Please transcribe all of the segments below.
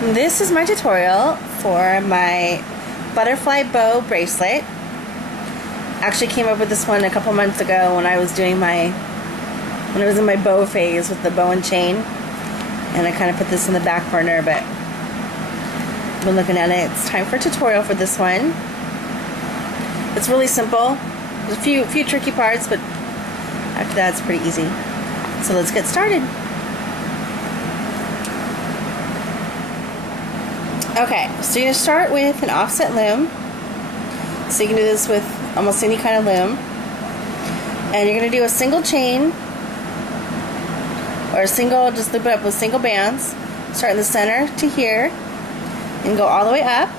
This is my tutorial for my butterfly bow bracelet. Actually came up with this one a couple months ago when I was in my bow phase with the bow and chain, and I kind of put this in the back burner, but I've been looking at it. It's time for a tutorial for this one. It's really simple. There's a few tricky parts, but after that it's pretty easy. So let's get started. Okay, so you're going to start with an offset loom. So you can do this with almost any kind of loom. And you're going to do a single chain, or just loop it up with single bands. Start in the center to here, and go all the way up.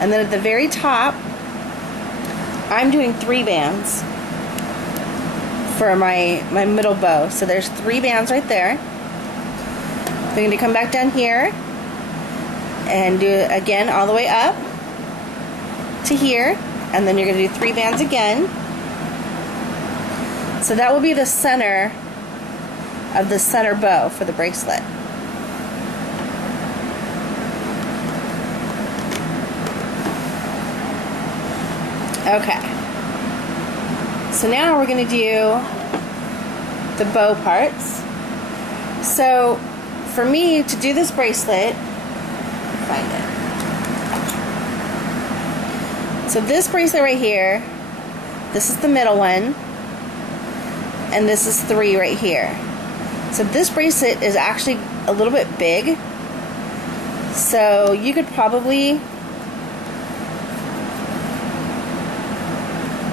And then at the very top, I'm doing 3 bands for my middle bow. So there's 3 bands right there. We're going to come back down here and do it again all the way up to here, and then you're going to do 3 bands again. So that will be the center of the center bow for the bracelet. Okay, so now we're going to do the bow parts. So for me to do this bracelet, find it. So this bracelet right here, this is the middle one, and this is 3 right here. So this bracelet is actually a little bit big, so you could probably,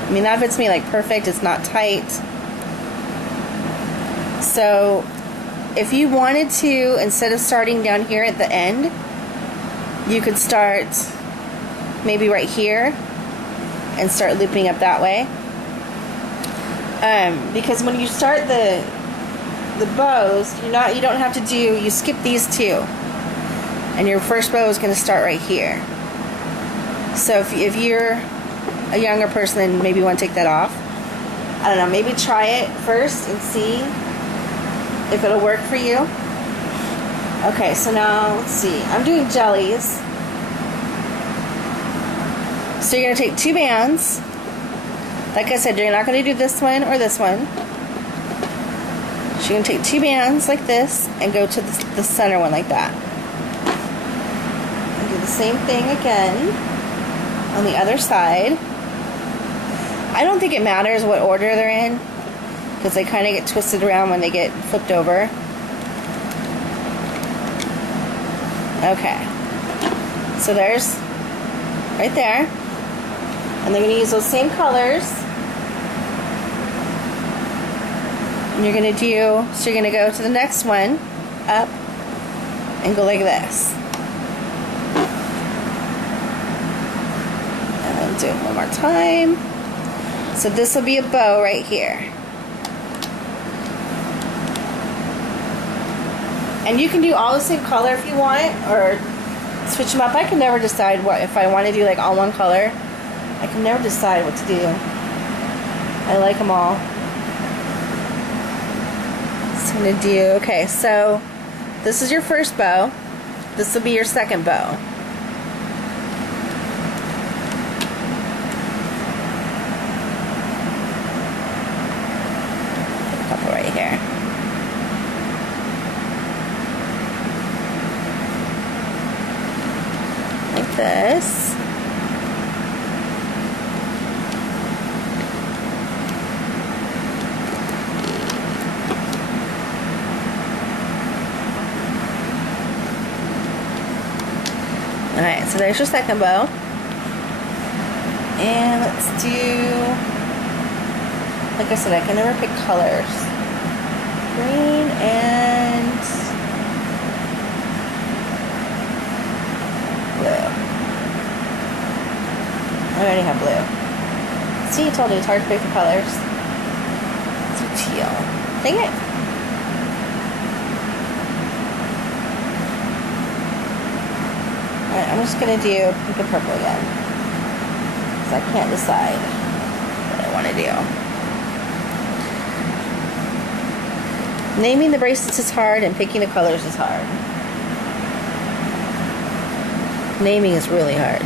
I mean, that fits me like perfect. It's not tight. So if you wanted to, instead of starting down here at the end, you could start maybe right here and start looping up that way. Because when you start the bows, you don't have to do, you skip these 2, and your first bow is going to start right here. So if you're a younger person and maybe want to take that off, I don't know, maybe try it first and see if it'll work for you. Okay, so now let's see, I'm doing jellies. So you're going to take 2 bands. Like I said, you're not going to do this one or this one. So you're going to take 2 bands like this and go to the center one like that. And do the same thing again on the other side. I don't think it matters what order they're in, because they kind of get twisted around when they get flipped over. Okay, so there's right there, and they're going to use those same colors, and you're going to do, so you're going to go to the next one up and go like this, and then do it one more time. So this will be a bow right here. And you can do all the same color if you want, or switch them up. I can never decide if I want to do like all one color. I can never decide what to do. I like them all. So I'm going to do, okay, so this is your first bow. This will be your second bow. Right here. Like this. Alright, so there's your second bow. And let's do, like I said, I can never pick colors. Green and blue. I already have blue. See, I told you it's hard to pick the colors. Let's do teal. Dang it. Alright, I'm just going to do pink and purple again, because I can't decide what I want to do. Naming the bracelets is hard, and picking the colors is hard. Naming is really hard.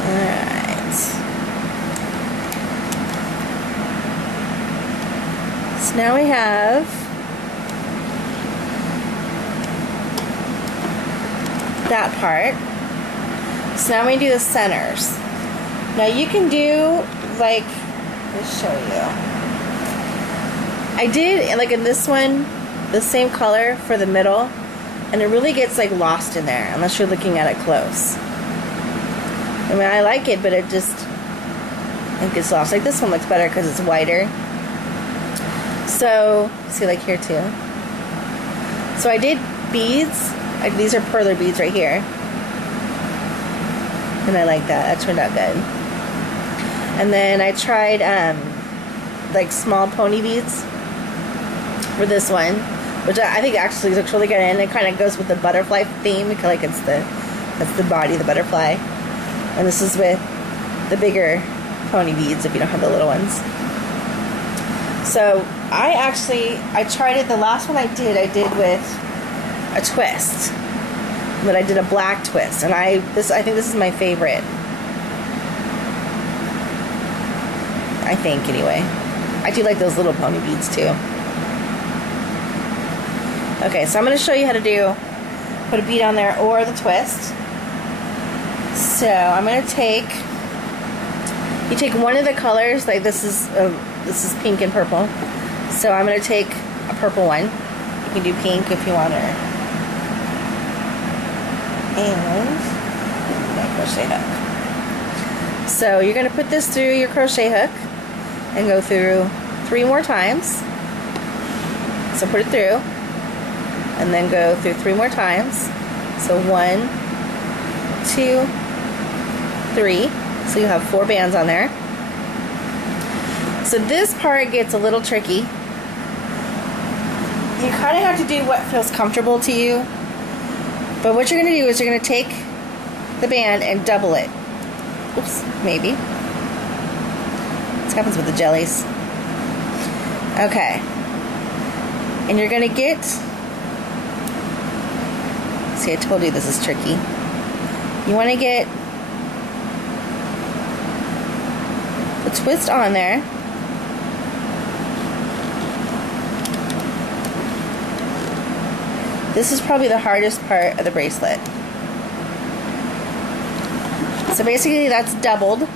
Alright. So now we have that part. So now we do the centers. Now you can do like, let's show you. I did like in this one the same color for the middle, and it really gets like lost in there unless you're looking at it close. I mean, I like it, but it gets lost. Like this one looks better because it's whiter. So see, like here too. So I did beads. Like these are perler beads right here, and I like that. That turned out good. And then I tried like small pony beads for this one, which I think actually looks really good, and it kind of goes with the butterfly theme because like that's the body, the butterfly. And this is with the bigger pony beads if you don't have the little ones. So I tried it. The last one I did with a twist, but I did a black twist, and I think this is my favorite. I think anyway. I do like those little pony beads too. Okay, so I'm going to show you how to put a bead on there or the twist. So I'm going to take one of the colors, like this is pink and purple. So I'm going to take a purple one. You can do pink if you want, and my crochet hook. So you're going to put this through your crochet hook and go through 3 more times. So put it through and then go through 3 more times. So 1, 2, 3. So you have 4 bands on there. So this part gets a little tricky. You kind of have to do what feels comfortable to you. But what you're going to do is you're going to take the band and double it. Oops, maybe. This happens with the jellies. Okay. And you're going to get... See, I told you this is tricky. You want to get the twist on there. This is probably the hardest part of the bracelet. So basically that's doubled,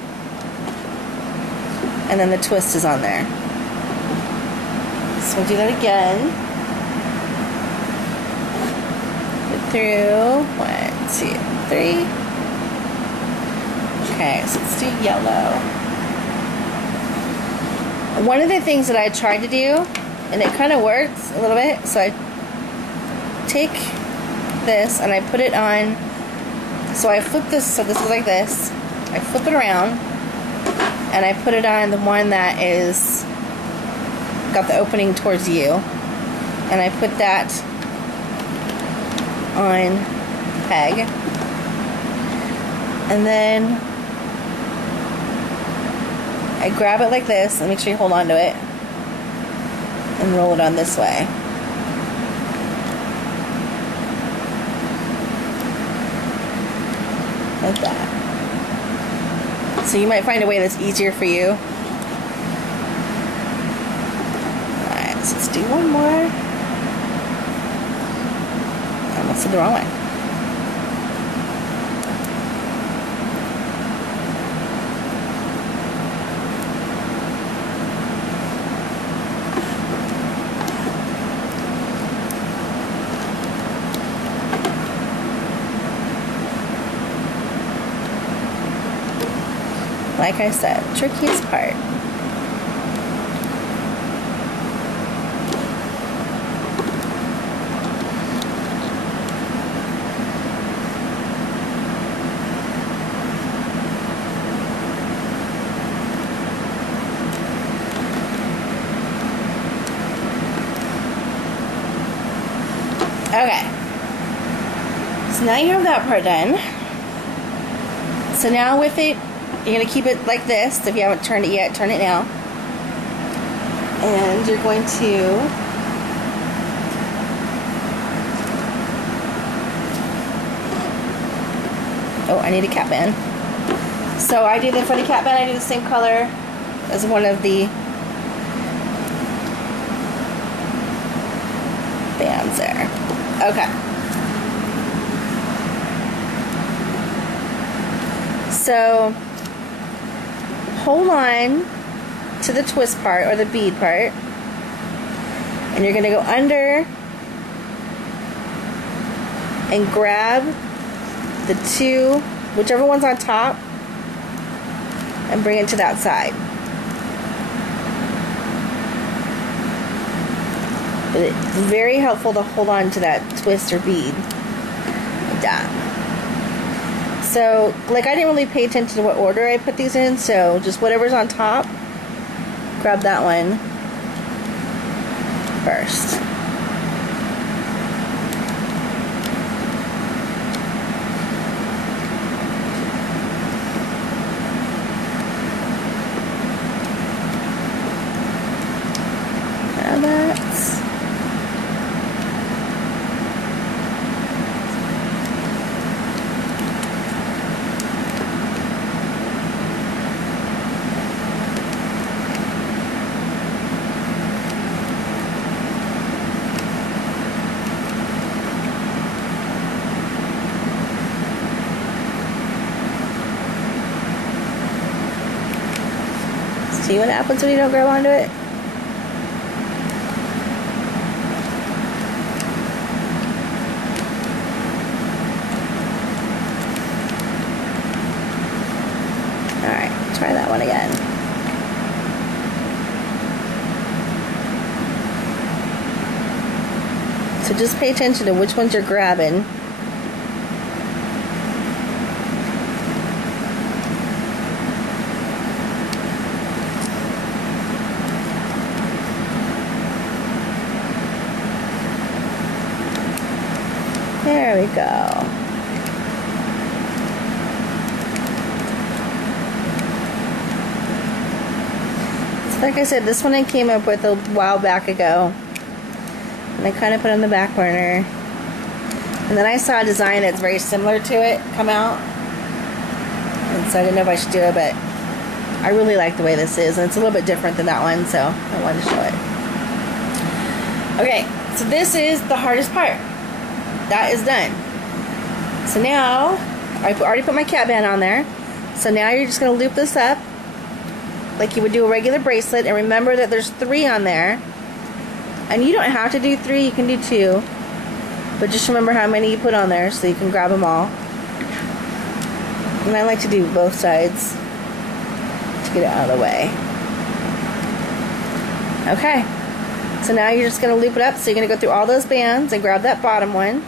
and then the twist is on there. So we'll do that again. Put through 1, 2, 3. Okay, so let's do yellow. One of the things that I tried to do, and it kind of works a little bit, so I take this and I put it on. So I flip this, so this is like this. I flip it around and I put it on the one that is got the opening towards you, and I put that on the peg, and then I grab it like this and make sure you hold on to it and roll it on this way. Like that. So you might find a way that's easier for you. Alright, so let's do one more. I almost did the wrong way. Like I said, trickiest part. Okay. So now you have that part done. So now with it, you're going to keep it like this. If you haven't turned it yet, turn it now. And you're going to I need a cap band. So I do the funny cap band, I do the same color as one of the bands there. Okay. So hold on to the twist part or the bead part, and you're going to go under and grab the two, whichever one's on top, and bring it to that side. But it's very helpful to hold on to that twist or bead like that. So, like, I didn't really pay attention to what order I put these in, so just whatever's on top, grab that one first. Now that's see what happens when you don't grab onto it? Alright, try that one again. So just pay attention to which ones you're grabbing. There we go. So like I said, this one I came up with a while back ago, and I kind of put it on the back burner. And then I saw a design that's very similar to it come out, and so I didn't know if I should do it, but I really like the way this is, and it's a little bit different than that one, so I wanted to show it. Okay, so this is the hardest part. That is done. So now, I already put my cap band on there. So now you're just going to loop this up like you would do a regular bracelet. And remember that there's 3 on there. And you don't have to do 3, you can do 2. But just remember how many you put on there so you can grab them all. And I like to do both sides to get it out of the way. Okay. So now you're just going to loop it up. So you're going to go through all those bands and grab that bottom one.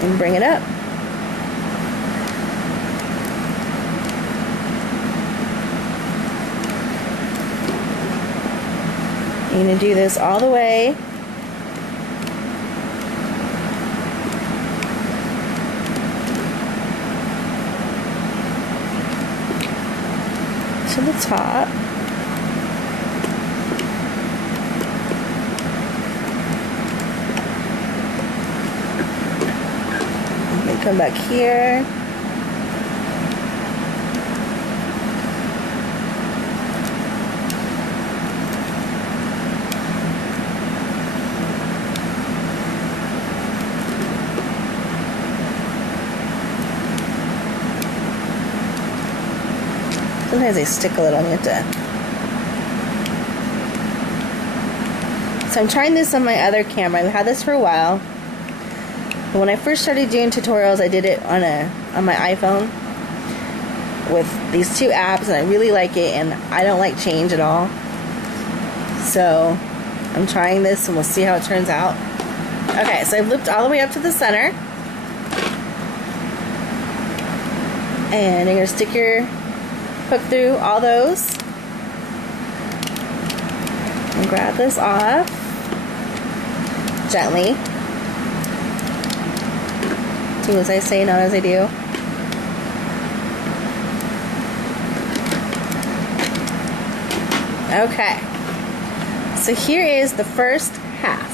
And bring it up. You're going to do this all the way to the top. Come back here. Sometimes they stick a little and you have to. So I'm trying this on my other camera. I've had this for a while. When I first started doing tutorials, I did it on my iPhone with these 2 apps, and I really like it, and I don't like change at all. So I'm trying this, and we'll see how it turns out. Okay, so I've looped all the way up to the center, and you're going to stick your hook through all those and grab this off gently. Do as I say, not as I do. Okay, so here is the first half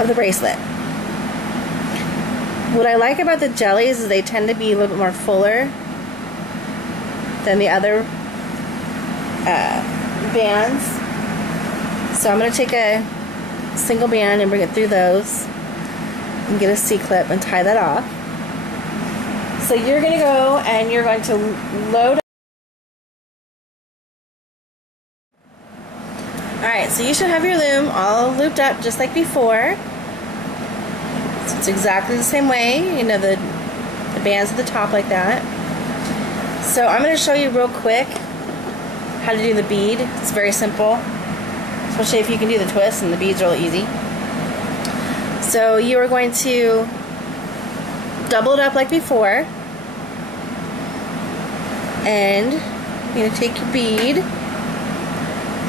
of the bracelet. What I like about the jellies is they tend to be a little bit more fuller than the other bands. So I'm going to take a single band and bring it through those and get a C-clip and tie that off. So you're going to go and you're going to load. Alright, so you should have your loom all looped up just like before. So it's exactly the same way, you know, the bands at the top like that. So I'm going to show you real quick how to do the bead. It's very simple, especially if you can do the twist, and the bead's real easy. So you are going to double it up like before, and you're going to take your bead.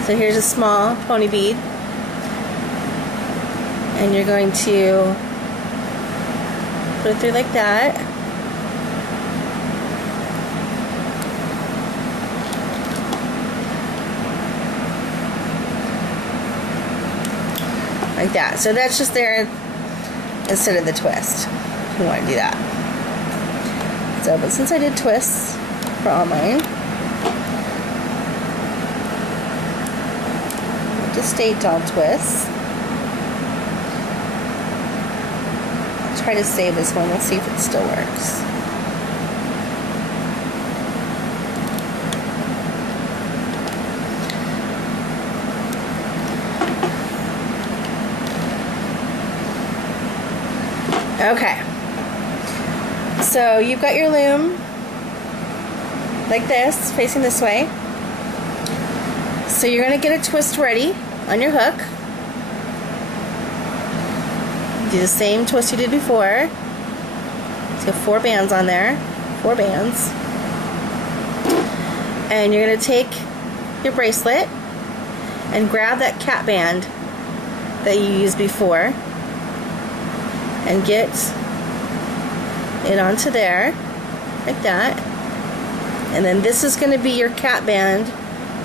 So here's a small pony bead, and you're going to put it through like that. Like that. So that's just there instead of the twist, if you want to do that. So, but since I did twists for all mine, just stayed all twists. I'll try to save this one. Let's see if it still works. Okay. So you've got your loom like this, facing this way. So you're going to get a twist ready on your hook. Do the same twist you did before. So 4 bands on there. 4 bands. And you're going to take your bracelet and grab that cap band that you used before and get it onto there, like that. And then this is going to be your cap band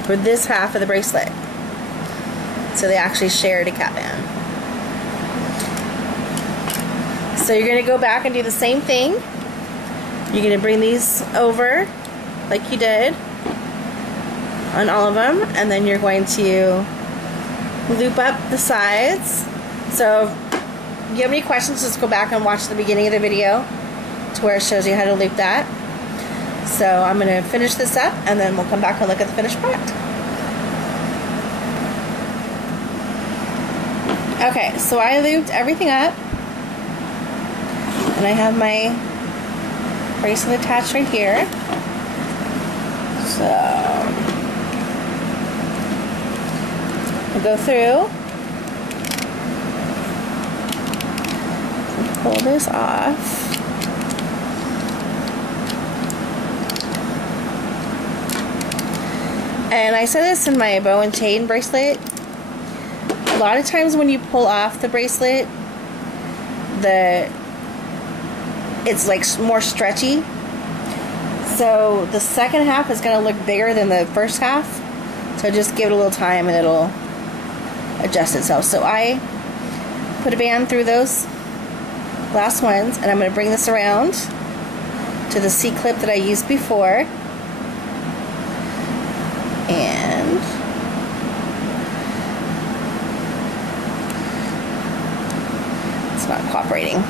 for this half of the bracelet. So they actually shared a cap band. So you're going to go back and do the same thing. You're going to bring these over like you did on all of them, and then you're going to loop up the sides. So if you have any questions, just go back and watch the beginning of the video to where it shows you how to loop that. So I'm going to finish this up, and then we'll come back and look at the finished product. Okay, so I looped everything up, and I have my bracelet attached right here. So I'll go through and pull this off. And I said this in my bow and chain bracelet. A lot of times when you pull off the bracelet, it's like more stretchy. So the second half is going to look bigger than the first half. So just give it a little time and it'll adjust itself. So I put a band through those last ones, and I'm going to bring this around to the C-clip that I used before. And it's not cooperating.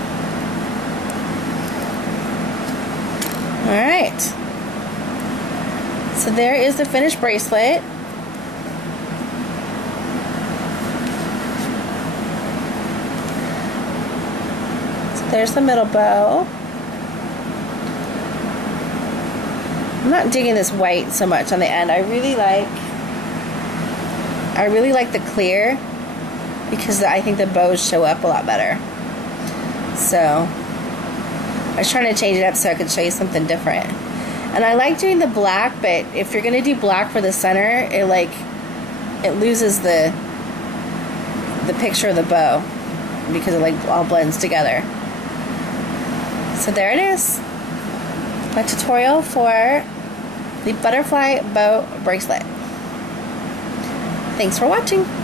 Alright. So there is the finished bracelet. So there's the middle bow. I'm not digging this white so much on the end. I really like the clear, because I think the bows show up a lot better. So I was trying to change it up so I could show you something different. And I like doing the black, but if you're gonna do black for the center, it loses the picture of the bow, because it like all blends together. So there it is. My tutorial for the butterfly bow bracelet. Thanks for watching.